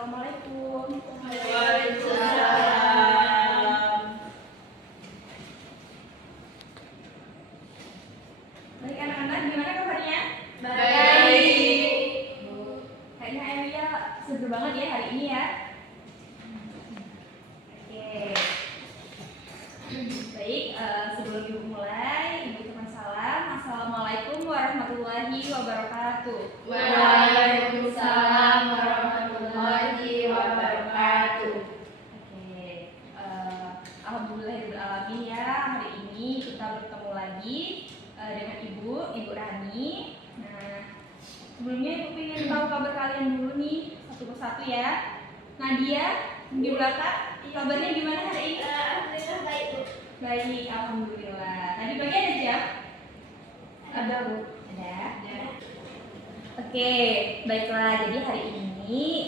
Assalamualaikum. Waalaikumsalam. Baik anak-anak, gimana kabarnya? Baik. Kayaknya Emilia seger banget ya hari ini ya. Oke. Baik, sebelum ibu mulai, ibu ucapkan salam. Assalamualaikum warahmatullahi wabarakatuh. Waalaikumsalam warahmatullahi wabarakatuh. Oke, alhamdulillahirrahmanirrahim ya. Hari ini kita bertemu lagi dengan Ibu Rani. Nah, sebelumnya Ibu ingin tahu kabar kalian dulu nih satu persatu ya. Nadia di belakang, kabarnya gimana hari ini? Alhamdulillah baik, Bu. Baik, alhamdulillah. Tadi pagi ada jam? Ada, Bu. Ada. Oke, baiklah. Jadi hari ini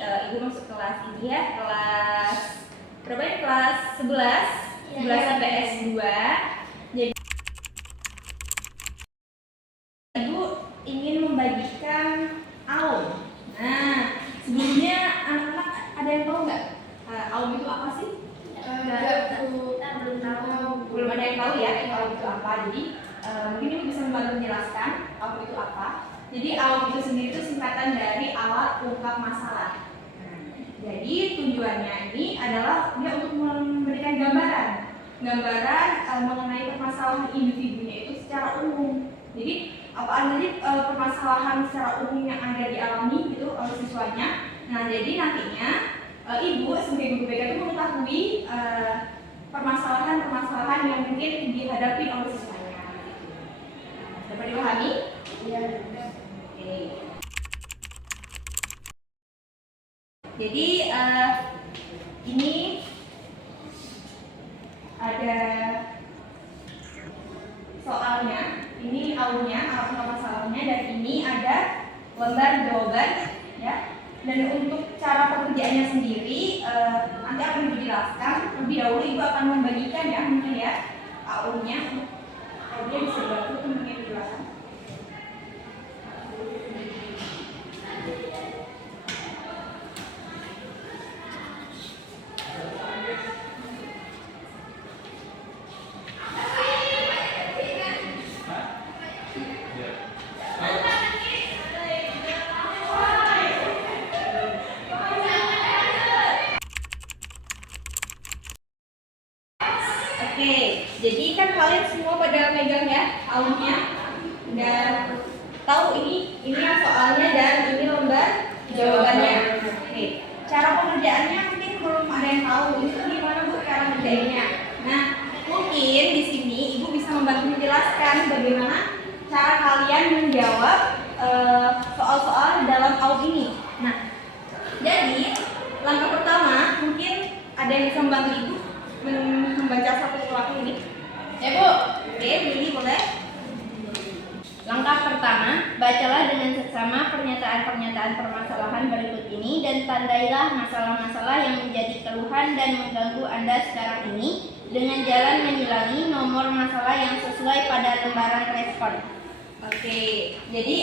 Ibu masuk kelas ini ya, kelas berapa ya? Kelas 11, 11 sampai S2. Jadi Ibu ingin membagikan AUM. Nah, sebelumnya anak-anak ada yang tahu nggak AUM itu apa sih? Belum tahu. Belum ada yang tahu ya AUM itu apa. Jadi mungkin Ibu bisa membantu menjelaskan AUM itu apa. Jadi AUM itu sendiri itu singkatan dari alat ungkap masalah. Jadi tujuannya ini adalah dia untuk memberikan gambaran mengenai permasalahan individunya itu secara umum. Jadi apa aja sih permasalahan secara umum yang ada dialami gitu oleh siswanya. Nah, jadi nantinya ibu sebagai guru BK itu mengetahui permasalahan yang mungkin dihadapi oleh siswanya. Dapat dipahami? Iya. Oke. Jadi ini ada soalnya, ini AUM-nya, alat ungkap masalahnya, dan ini ada lembar jawaban ya. Dan untuk cara pekerjaannya sendiri nanti akan dijelaskan. Lebih dahulu Ibu akan membagikan ya mungkin ya AUM-nya. Kalau dia bisa bantu teman-teman dijelaskan. Oke, jadi kan kalian semua pada megang ya AUM-nya dan tahu ini yang soalnya dan ini lembar jawabannya. Oke, cara pengerjaannya mungkin belum ada yang tahu ini gimana Bu cara ngerjainnya. Nah, mungkin di sini Ibu bisa membantu menjelaskan bagaimana cara kalian menjawab soal-soal dalam AUM ini. Nah, jadi langkah pertama mungkin ada yang bisa membantu Ibu membaca satu surat ini. Ya, Bu. Oke, Lili boleh. Langkah pertama, bacalah dengan seksama pernyataan-pernyataan permasalahan berikut ini dan tandailah masalah-masalah yang menjadi keluhan dan mengganggu Anda sekarang ini dengan jalan mengulangi nomor masalah yang sesuai pada lembaran respon. Oke, jadi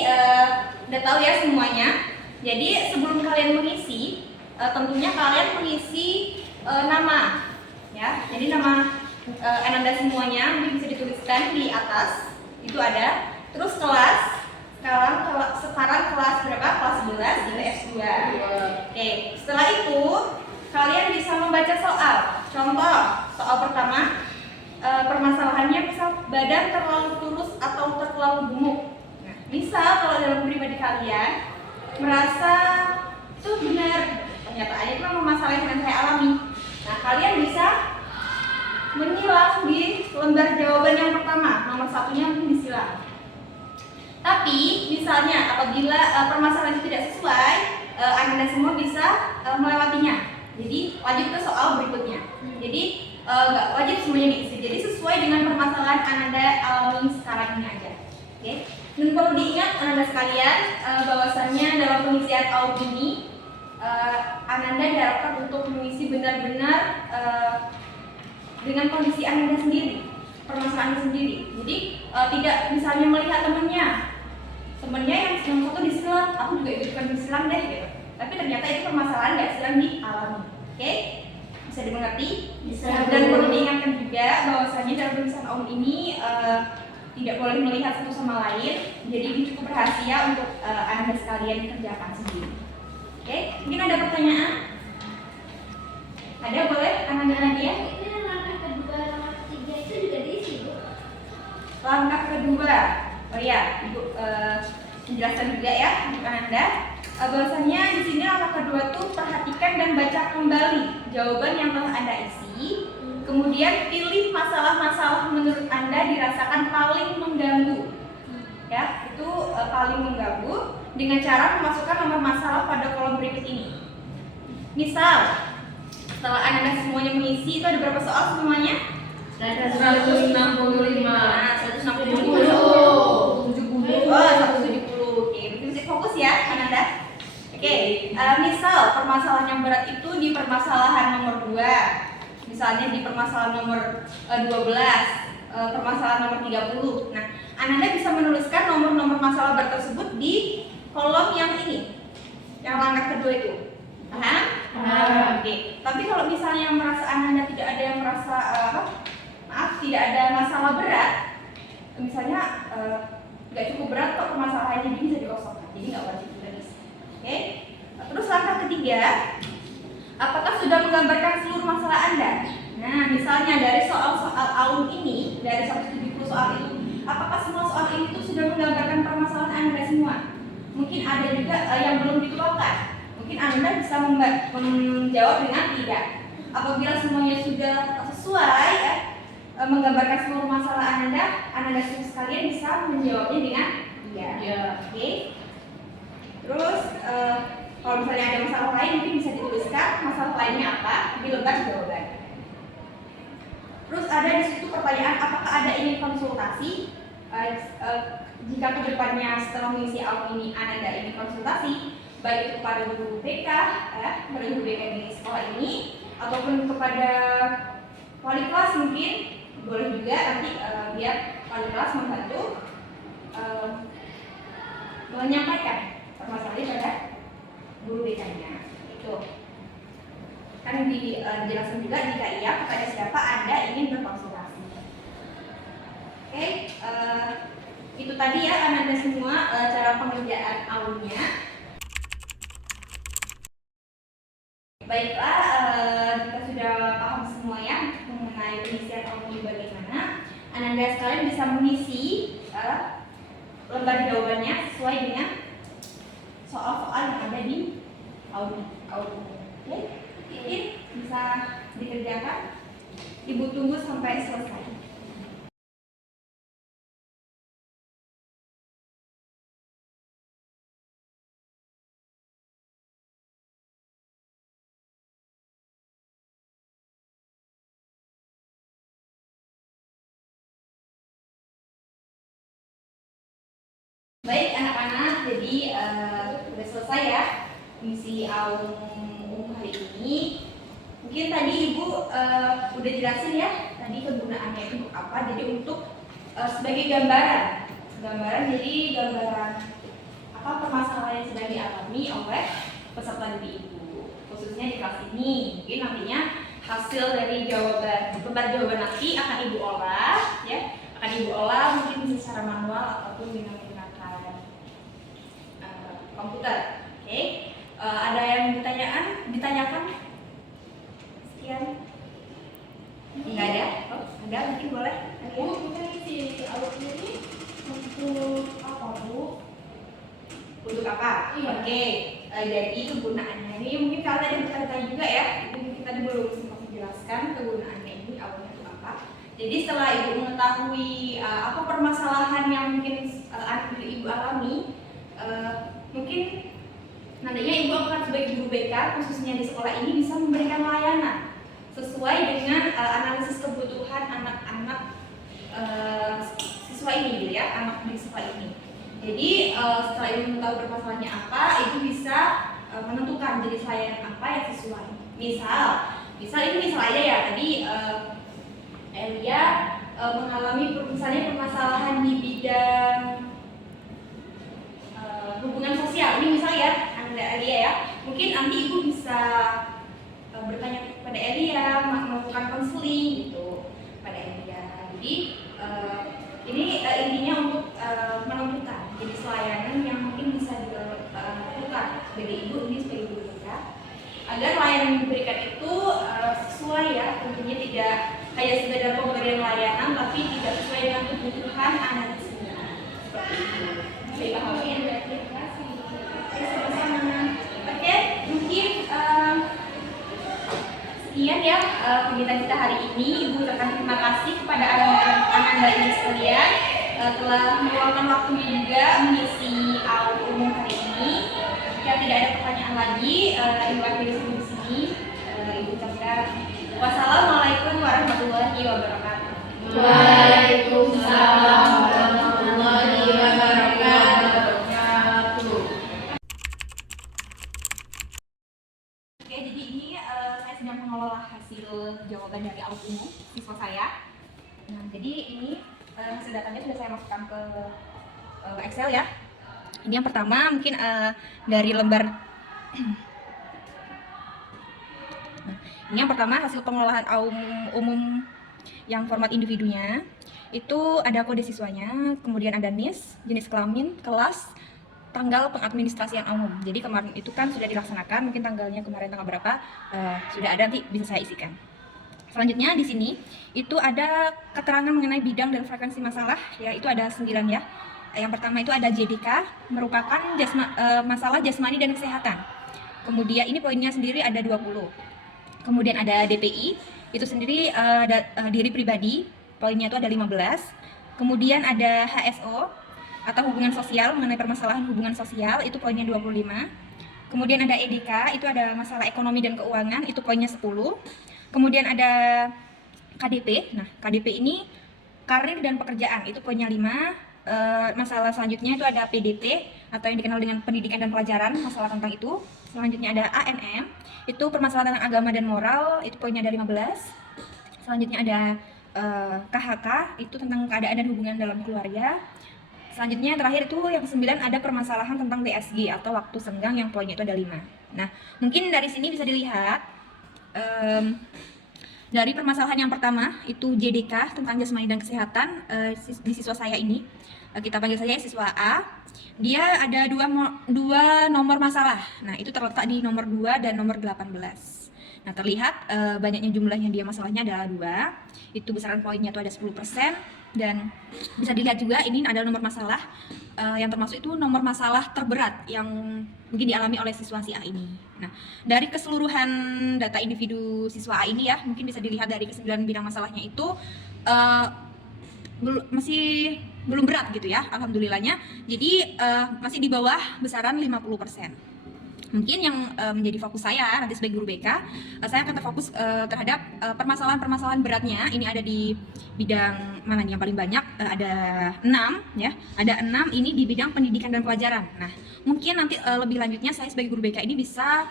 udah tahu ya semuanya. Jadi sebelum kalian mengisi, tentunya kalian mengisi nama, ya. Jadi nama Anda semuanya mungkin bisa dituliskan di atas. Itu ada. Terus kelas, sekarang kelas berapa? Kelas 11 di S2. Oke, setelah itu kalian bisa membaca soal. Contoh, soal pertama, permasalahannya bisa badan terlalu kurus atau terlalu gemuk. Nah, bisa kalau dalam pribadi kalian merasa itu benar, pernyataannya itu memang masalah yang sedang saya alami. Nah, kalian bisa menyilang di lembar jawaban yang pertama, nomor satunya mungkin disilang. Tapi misalnya apabila permasalahan itu tidak sesuai, Anda semua bisa melewatinya. Jadi lanjut ke soal berikutnya. Jadi nggak wajib semuanya diisi. Jadi sesuai dengan permasalahan Anda alami sekarang ini aja. Oke. Dan perlu diingat Anda sekalian bahwasannya dalam pengisian AUM ini Anda diharapkan untuk mengisi benar-benar dengan kondisi Anda sendiri, permasalahan sendiri. Jadi tidak misalnya melihat temannya yang satu disilang, aku juga ikutan disilang deh gitu. tapi ternyata itu permasalahan yang sedang dialami. Oke? Bisa dimengerti? Bisa. Dan perlu diingatkan juga bahwasanya dalam tulisan Aum ini tidak boleh melihat satu sama lain, jadi ini cukup rahasia untuk Anda sekalian kerjakan sendiri. Oke? Mungkin ada pertanyaan? Ada, boleh? Anda Nadia? Ini langkah kedua, langkah ketiga itu juga diisi, Bu. Langkah kedua, oh ya, Ibu menjelaskan juga ya untuk Anda. Bahwasanya di sini langkah kedua tuh perhatikan dan baca kembali jawaban yang telah Anda isi. Kemudian pilih masalah-masalah menurut Anda dirasakan paling mengganggu. Ya, itu paling mengganggu dengan cara memasukkan nomor masalah pada kolom berikut ini. Misal, setelah Anda semuanya mengisi, itu ada berapa soal semuanya? 165. Nah, 160. 70. Oh, 170. Oke, berarti mesti fokus ya, Ananda. Oke, misal permasalahan yang berat itu di permasalahan nomor 2. Misalnya di permasalahan nomor 12, permasalahan nomor 30. Nah, Ananda bisa menuliskan nomor-nomor masalah berat tersebut di kolom yang ini. Yang langkah kedua itu. Paham? Paham. Oke. Tapi kalau misalnya merasa Ananda tidak ada yang merasa tidak ada masalah berat, misalnya nggak cukup berat kok permasalahannya, jadi bisa dikosongkan, jadi nggak wajib ditulis. Oke. Terus langkah ketiga, apakah sudah menggambarkan seluruh masalah Anda? Nah, misalnya dari soal-soal Aum ini, dari 170 soal itu, apakah semua soal ini tuh sudah menggambarkan permasalahan Anda semua? Mungkin ada juga yang belum dikeluarkan. Mungkin Anda bisa menjawab dengan tidak. Apabila semuanya sudah sesuai ya, menggambarkan seluruh masalah Anda sekalian bisa menjawabnya dengan iya. Iya. Oke. Terus kalau misalnya ada masalah lain mungkin bisa dituliskan masalah lainnya apa di lembar jawaban. Terus ada di situ pertanyaan apakah ada ingin konsultasi. Jika kedepannya setelah mengisi Aum ini Anda ingin konsultasi, baik itu kepada guru BK, kepada guru BK di sekolah ini, ataupun kepada wali kelas mungkin boleh juga nanti biar wali kelas membantu menyampaikan permasalahan pada guru BK-nya. Itu kan dijelaskan juga jika iya kepada siapa Anda ingin berkonsultasi. Oke, itu tadi ya Anda semua cara pengerjaan Aumnya. Baiklah, jika sudah paham semua ya mengenai pengisian Aum ini bagaimana, Anda sekalian bisa mengisi lembar jawabannya sesuai dengan soal-soal yang ada di Aum. Oke, ini bisa dikerjakan. Ibu tunggu sampai selesai. Baik anak-anak, jadi sudah selesai ya misi Aum hari ini. Mungkin tadi Ibu udah jelasin ya tadi kegunaannya itu untuk apa. Jadi untuk sebagai gambaran, jadi gambaran apa permasalahan yang sedang dialami oleh peserta didik Ibu, khususnya di kelas ini. Mungkin nantinya hasil dari lembar jawaban nanti akan Ibu olah ya, mungkin bisa secara manual ataupun dengan komputer. Oke. Ada yang ditanyakan? Sekian. Enggak ada? Oh, ada, mungkin boleh. Bu, kita isi Aum ini untuk apa, Bu? Untuk apa? Iya. Oke. Jadi kegunaannya ini mungkin kalian tadi bertanya juga ya. Mungkin tadi belum sempat menjelaskan kegunaannya ini Aum itu apa. Jadi setelah Ibu mengetahui apa permasalahan yang mungkin anak Ibu alami, mungkin nantinya Ibu akan sebagai guru BK khususnya di sekolah ini bisa memberikan layanan sesuai dengan analisis kebutuhan anak-anak siswa ini gitu ya, anak di sekolah ini. Jadi setelah Ibu mengetahui permasalahannya apa, Ibu bisa menentukan jenis layanan apa yang sesuai. Misal ini aja ya, tadi Elia mengalami misalnya permasalahan di bidang hubungan sosial. Ini misal ya, Anda ya, mungkin mungkin nanti ibu bisa bertanya pada Elia, melakukan konseling gitu pada Elia. Jadi ini intinya untuk menentukan jenis layanan yang mungkin bisa dilakukan sebagai ibu ini sebagai ibu BK, agar layanan yang diberikan itu sesuai ya, tentunya tidak hanya sekedar pemberian layanan tapi tidak sesuai dengan kebutuhan anak sendiri. Seperti itu. Baik, paham ya? Terima kasih. Sama-sama. Oke, mungkin sekian ya kegiatan kita hari ini. Ibu ucapkan terima kasih kepada anak-anak ini sekalian telah meluangkan waktunya juga mengisi AU umum hari ini. Jika tidak ada pertanyaan lagi, ibu akhiri di sini. Ibu ucapkan wassalamualaikum warahmatullahi wabarakatuh. Waalaikumsalam warahmatullahi wabarakatuh. Oke, jadi ini saya sedang mengolah hasil jawaban dari AU umum siswa saya. Nah, jadi ini hasil datanya sudah saya masukkan ke Excel ya. Ini yang pertama mungkin dari lembar nah, ini yang pertama hasil pengolahan AU umum yang format individunya. Itu ada kode siswanya, kemudian ada NIS, jenis kelamin, kelas, tanggal pengadministrasian umum. Jadi kemarin itu kan sudah dilaksanakan, mungkin tanggalnya kemarin tanggal berapa sudah ada, nanti bisa saya isikan. Selanjutnya di sini itu ada keterangan mengenai bidang dan frekuensi masalah, ya itu ada 9 ya. Yang pertama itu ada JDK, merupakan masalah jasmani dan kesehatan. Kemudian ini poinnya sendiri ada 20. Kemudian ada DPI, itu sendiri diri pribadi, poinnya itu ada 15. Kemudian ada HSO atau hubungan sosial, mengenai permasalahan hubungan sosial, itu poinnya 25. Kemudian ada EDK, itu ada masalah ekonomi dan keuangan, itu poinnya 10. Kemudian ada KDP, nah KDP ini karir dan pekerjaan, itu poinnya 5. Masalah selanjutnya itu ada PDT atau yang dikenal dengan pendidikan dan pelajaran, masalah tentang itu. Selanjutnya ada ANM, itu permasalahan tentang agama dan moral, itu poinnya ada 15. Selanjutnya ada KHK, itu tentang keadaan dan hubungan dalam keluarga. Selanjutnya terakhir itu yang ke-9 ada permasalahan tentang TSG atau waktu senggang, yang poinnya itu ada 5. Nah, mungkin dari sini bisa dilihat dari permasalahan yang pertama itu JDK tentang jasmani dan kesehatan di siswa saya ini, kita panggil saja siswa A. Dia ada dua nomor masalah. Nah, itu terletak di nomor 2 dan nomor 18. Nah, terlihat banyaknya jumlahnya dia masalahnya adalah 2. Itu besaran poinnya itu ada 10%. Dan bisa dilihat juga ini adalah nomor masalah yang termasuk itu nomor masalah terberat yang mungkin dialami oleh siswa si A ini. Nah, dari keseluruhan data individu siswa A ini ya, mungkin bisa dilihat dari ke-9 bidang masalahnya itu masih belum berat gitu ya, alhamdulillahnya. Jadi masih di bawah besaran 50%. Mungkin yang menjadi fokus saya nanti sebagai guru BK, saya akan terfokus terhadap permasalahan-permasalahan beratnya. Ini ada di bidang mana nih yang paling banyak? Ada 6 ya. Ada 6 ini di bidang pendidikan dan pelajaran. Nah, mungkin nanti lebih lanjutnya saya sebagai guru BK ini bisa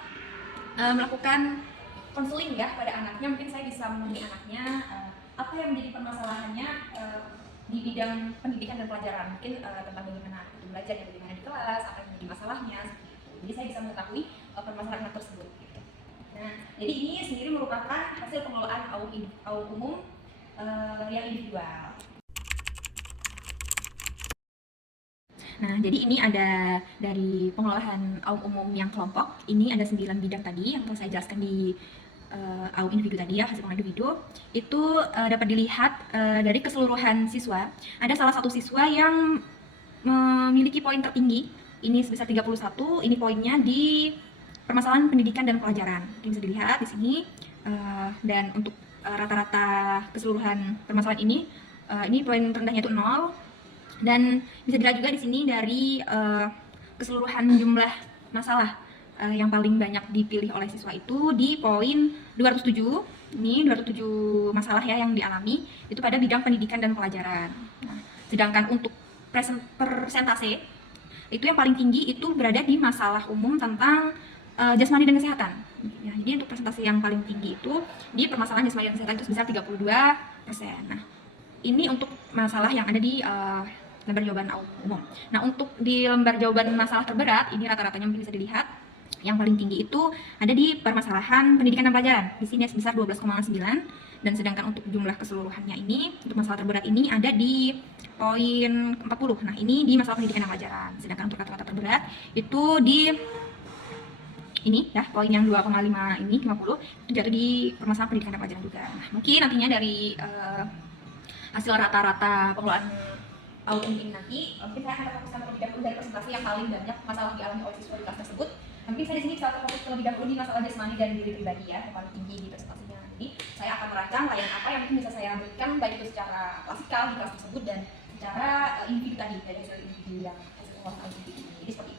melakukan konseling ya pada anaknya. Mungkin saya bisa menemui anaknya apa yang menjadi permasalahannya di bidang pendidikan dan pelajaran. Mungkin tentang bagaimana belajar, bagaimana di kelas, apa yang menjadi masalahnya. Jadi saya bisa mengetahui permasalahan tersebut. Gitu. Nah, jadi ini sendiri merupakan hasil pengelolaan AU umum yang individual. Nah, jadi ini ada dari pengolahan AU umum yang kelompok. Ini ada 9 bidang tadi yang telah saya jelaskan di AU individu tadi ya, hasil pengolahan individu. Itu dapat dilihat dari keseluruhan siswa. Ada salah satu siswa yang memiliki poin tertinggi. Ini sebesar 31, ini poinnya di permasalahan pendidikan dan pelajaran. Ini bisa dilihat di sini. Dan untuk rata-rata keseluruhan permasalahan ini poin rendahnya itu 0. Dan bisa dilihat juga di sini dari keseluruhan jumlah masalah yang paling banyak dipilih oleh siswa itu di poin 207. Ini 207 masalah ya yang dialami itu pada bidang pendidikan dan pelajaran. Nah, sedangkan untuk persentase itu yang paling tinggi itu berada di masalah umum tentang jasmani dan kesehatan. Ya, jadi untuk presentasi yang paling tinggi itu di permasalahan jasmani dan kesehatan itu sebesar 32%. Nah, ini untuk masalah yang ada di lembar jawaban umum. Nah, untuk di lembar jawaban masalah terberat ini rata-ratanya mungkin bisa dilihat Yang paling tinggi itu ada di permasalahan pendidikan dan pelajaran. Di sini sebesar 12,9, dan sedangkan untuk jumlah keseluruhannya ini untuk masalah terberat ini ada di poin 40. Nah, ini di masalah pendidikan dan pelajaran. Sedangkan untuk kata-kata terberat itu di ini ya, poin yang 2,5 ini 50 itu jatuh di permasalahan pendidikan dan pelajaran juga. Nah, mungkin nantinya dari hasil rata-rata pengelolaan tahun ini nanti mungkin saya akan fokuskan terlebih dahulu dari presentasi yang paling banyak masalah dialami oleh siswa di kelas tersebut. Mungkin saya di sini bisa fokus terlebih dahulu di masalah jasmani dan diri pribadi ya, yang paling tinggi di presentasinya. Jadi saya akan merancang layanan apa yang mungkin bisa saya berikan, baik itu secara klasikal di kelas tersebut dan secara individu tadi, dari hasil individu yang hasil pengelolaan individu ini. Jadi seperti itu.